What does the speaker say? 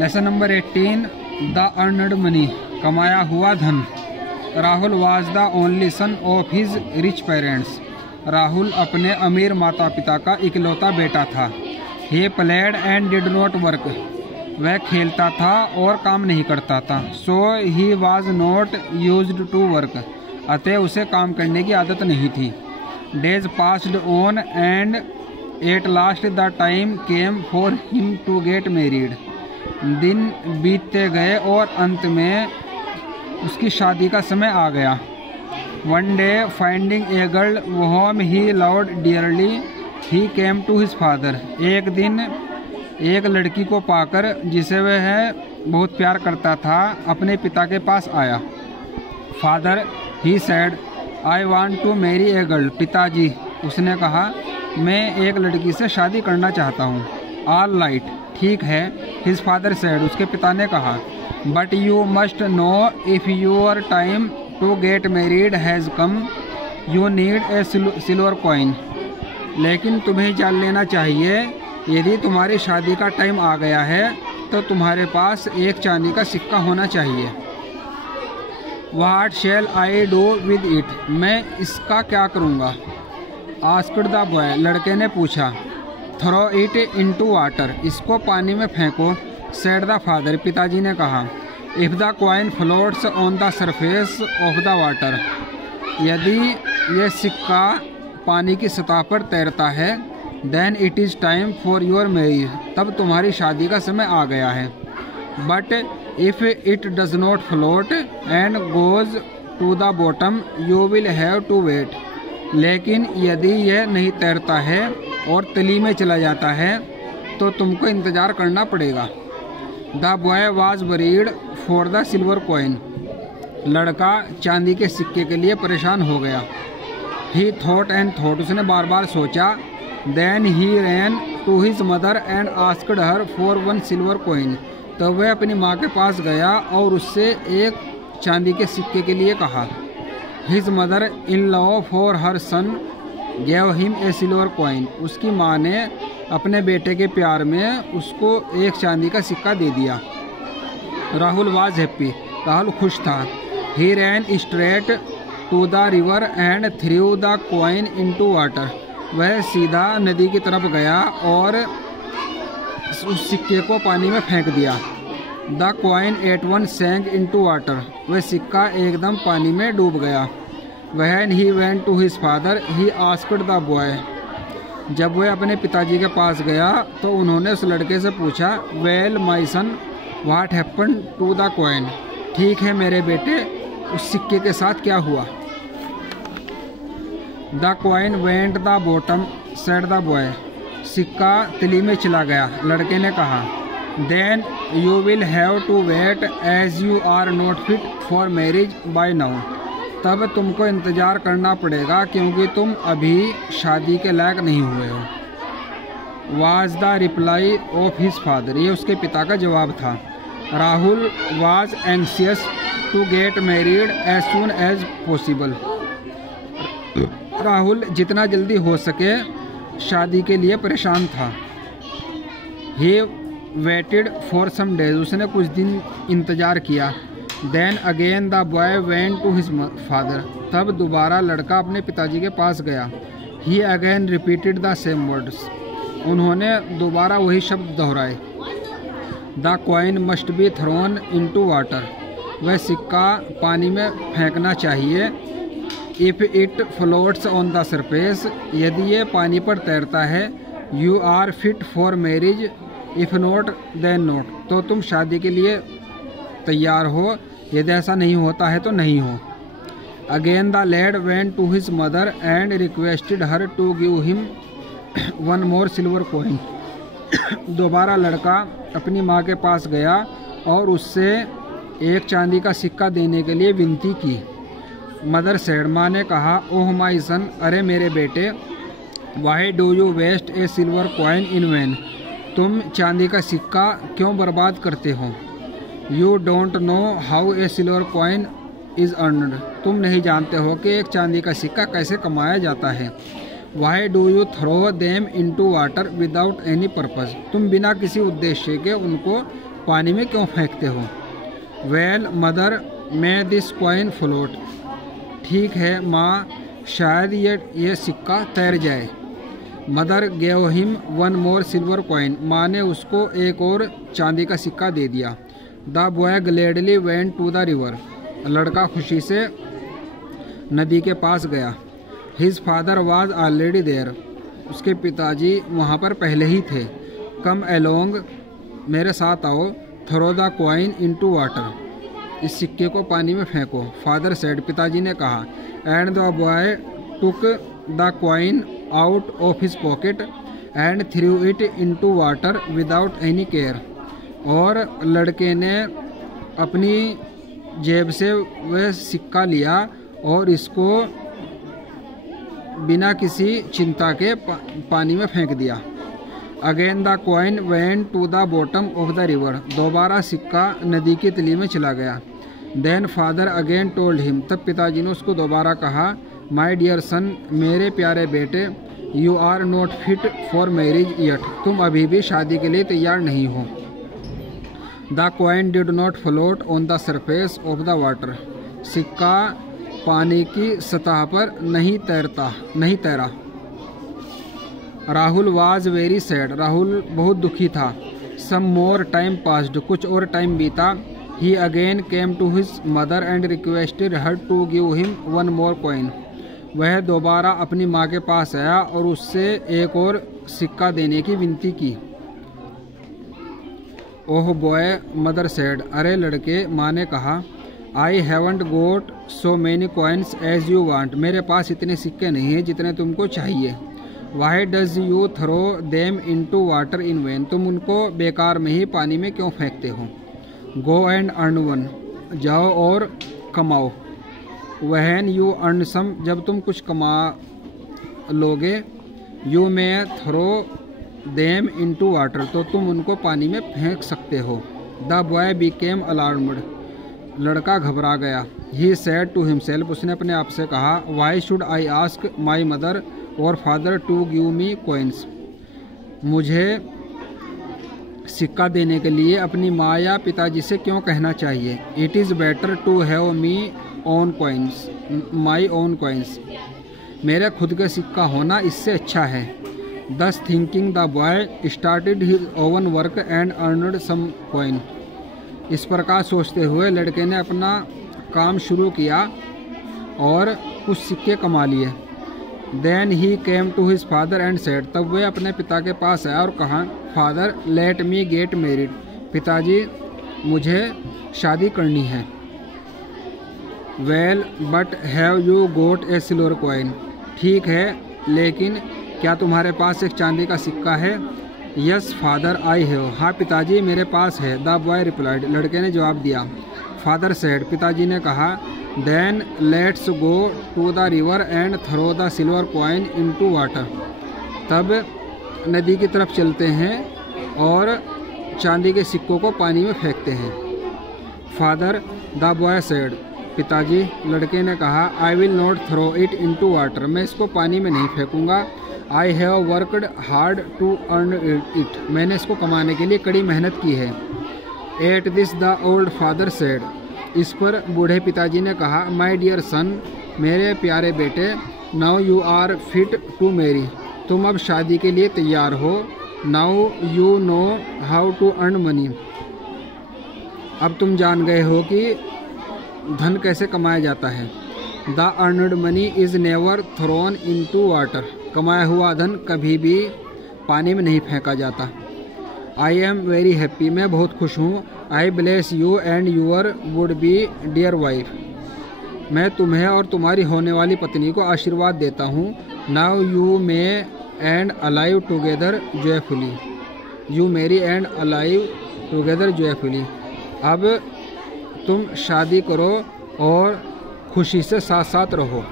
Lesson number 18 the earned money, कमाया हुआ धन। Rahul was the only son of his rich parents, Rahul अपने अमीर माता पिता का इकलौता बेटा था। He played and did not work, वह खेलता था और काम नहीं करता था। So he was not used to work, अतः उसे काम करने की आदत नहीं थी। Days passed on and at last the time came for him to get married, दिन बीतते गए और अंत में उसकी शादी का समय आ गया। One day finding a girl whom he loved dearly, he came to his father, एक दिन एक लड़की को पाकर जिसे वह बहुत प्यार करता था अपने पिता के पास आया। Father he said I want to marry a girl, पिताजी उसने कहा मैं एक लड़की से शादी करना चाहता हूँ। ऑल राइट, ठीक है, हिज फादर सेड, उसके पिता ने कहा। But you must know if your time to get married has come, you need a silver coin, लेकिन तुम्हें जान लेना चाहिए यदि तुम्हारी शादी का टाइम आ गया है तो तुम्हारे पास एक चांदी का सिक्का होना चाहिए। What shell I do with it, मैं इसका क्या करूँगा। आस्क्ड द बॉय, लड़के ने पूछा। थ्रो इट इनटू वाटर, इसको पानी में फेंको। सेड द फादर, पिताजी ने कहा। If the coin floats on the surface of the water, यदि यह सिक्का पानी की सतह पर तैरता है, then it is time for your marriage, तब तुम्हारी शादी का समय आ गया है। But if it does not float and goes to the bottom, you will have to wait, लेकिन यदि यह नहीं तैरता है और तली में चला जाता है तो तुमको इंतज़ार करना पड़ेगा। The boy was worried for the silver coin, लड़का चांदी के सिक्के के लिए परेशान हो गया। ही थॉट एंड थॉट, उसने बार बार सोचा। Then he ran to his mother and asked her for one silver coin, तब वह अपनी माँ के पास गया और उससे एक चांदी के सिक्के के लिए कहा। His mother in law for her son gave him a silver coin, उसकी माँ ने अपने बेटे के प्यार में उसको एक चांदी का सिक्का दे दिया। राहुल वाज हैप्पी, राहुल खुश था। He ran straight to the river and threw the coin into water, वह सीधा नदी की तरफ गया और उस सिक्के को पानी में फेंक दिया। The coin at once sank into water, वह सिक्का एकदम पानी में डूब गया। When he went to his father he asked the boy, जब वह अपने पिताजी के पास गया तो उन्होंने उस लड़के से पूछा। Well my son, what happen to the coin, ठीक है मेरे बेटे, उस सिक्के के साथ क्या हुआ। The coin went the bottom said the boy, सिक्का तिली में चला गया, लड़के ने कहा। Then you will have to wait as you are not fit for marriage by now, तब तुमको इंतज़ार करना पड़ेगा क्योंकि तुम अभी शादी के लायक नहीं हुए हो। Was the reply of his father, ये उसके पिता का जवाब था। Rahul was anxious to get married as soon as possible, Rahul जितना जल्दी हो सके शादी के लिए परेशान था। He waited for some days, उसने कुछ दिन इंतज़ार किया। Then again the boy went to his father, तब दोबारा लड़का अपने पिताजी के पास गया। He again repeated the same words, उन्होंने दोबारा वही शब्द दोहराए। The coin must be thrown into water, वह सिक्का पानी में फेंकना चाहिए। If it floats on the surface, यदि ये पानी पर तैरता है। You are fit for marriage, if not then not, तो तुम शादी के लिए तैयार हो, यदि ऐसा नहीं होता है तो नहीं हो। Again the lad went to his mother and requested her to give him one more silver coin, दोबारा लड़का अपनी माँ के पास गया और उससे एक चांदी का सिक्का देने के लिए विनती की। मदर सेड, माँ ने कहा। ओह माई सन, अरे मेरे बेटे, why do you waste a silver coin in vain, तुम चांदी का सिक्का क्यों बर्बाद करते हो। You don't know how a silver coin is earned, तुम नहीं जानते हो कि एक चांदी का सिक्का कैसे कमाया जाता है। Why do you throw them into water without any purpose, तुम बिना किसी उद्देश्य के उनको पानी में क्यों फेंकते हो? Well mother, may this coin float. ठीक है माँ, शायद ये सिक्का तैर जाए। Mother gave him one more silver coin. माँ ने उसको एक और चांदी का सिक्का दे दिया। The boy gladly went to the river. लड़का खुशी से नदी के पास गया। His father was already there. उसके पिताजी वहाँ पर पहले ही थे। कम एलोंग, मेरे साथ आओ। Throw the coin into water. इस सिक्के को पानी में फेंको। फादर सेड, पिताजी ने कहा। And the boy took the coin out of his pocket and through it into water without any care. और लड़के ने अपनी जेब से वह सिक्का लिया और इसको बिना किसी चिंता के पानी में फेंक दिया। Again the coin went to the bottom of the river. दोबारा सिक्का नदी की तली में चला गया। Then father again told him. तब पिताजी ने उसको दोबारा कहा, माई डियर सन, मेरे प्यारे बेटे, you are not fit for marriage yet. तुम अभी भी शादी के लिए तैयार नहीं हो। The coin did not float on the surface of the water. सिक्का पानी की सतह पर नहीं तैरा। Rahul was very sad. Rahul बहुत दुखी था। Some more time passed. कुछ और टाइम बीता। He again came to his mother and requested her to give him one more coin. वह दोबारा अपनी माँ के पास आया और उससे एक और सिक्का देने की विनती की। Oh boy, mother said. अरे लड़के, माँ ने कहा। I haven't got so many coins as you want. मेरे पास इतने सिक्के नहीं हैं जितने तुमको चाहिए। Why does you throw them into water in vain. तुम उनको बेकार में ही पानी में क्यों फेंकते हो? Go and earn one. जाओ और कमाओ। वहन यू अर्न सम। जब तुम कुछ कमा लोगे। You may throw them into water. तो तुम उनको पानी में फेंक सकते हो। The boy became alarmed. लड़का घबरा गया। He said to himself. उसने अपने आप से कहा, why should I ask my mother और father to give me coins. मुझे सिक्का देने के लिए अपनी माँ या पिताजी से क्यों कहना चाहिए? It is better to have me own coins, my own coins. मेरे खुद के सिक्का होना इससे अच्छा है। Thus thinking the boy started his own work and earned some coin. इस प्रकार सोचते हुए लड़के ने अपना काम शुरू किया और कुछ सिक्के कमा लिए। Then he came to his father and said. तब वह अपने पिता के पास आया और कहा, father let me get married. पिताजी, मुझे शादी करनी है। Well but have you got a silver coin. ठीक है, लेकिन क्या तुम्हारे पास एक चांदी का सिक्का है? Yes father I have. हाँ पिताजी, मेरे पास है। The boy replied. लड़के ने जवाब दिया। Father said. पिताजी ने कहा, then let's go to the river and throw the silver coin into water. तब नदी की तरफ चलते हैं और चांदी के सिक्कों को पानी में फेंकते हैं। Father, the boy said. पिताजी, लड़के ने कहा, I will not throw it into water. मैं इसको पानी में नहीं फेंकूंगा। I have worked hard to earn it. मैंने इसको कमाने के लिए कड़ी मेहनत की है। At this the old father said. इस पर बूढ़े पिताजी ने कहा, माई डियर सन, मेरे प्यारे बेटे, now you are fit to marry. तुम अब शादी के लिए तैयार हो। Now you know how to earn money. अब तुम जान गए हो कि धन कैसे कमाया जाता है। The earned money is never throne into water. कमाया हुआ धन कभी भी पानी में नहीं फेंका जाता। I am very happy. मैं बहुत खुश हूँ। I bless you and your would be dear wife. मैं तुम्हें और तुम्हारी होने वाली पत्नी को आशीर्वाद देता हूँ। Now you may and alive together joyfully. You मेरी एंड अलाइव टुगेदर जॉयफुली। अब तुम शादी करो और खुशी से साथ साथ रहो।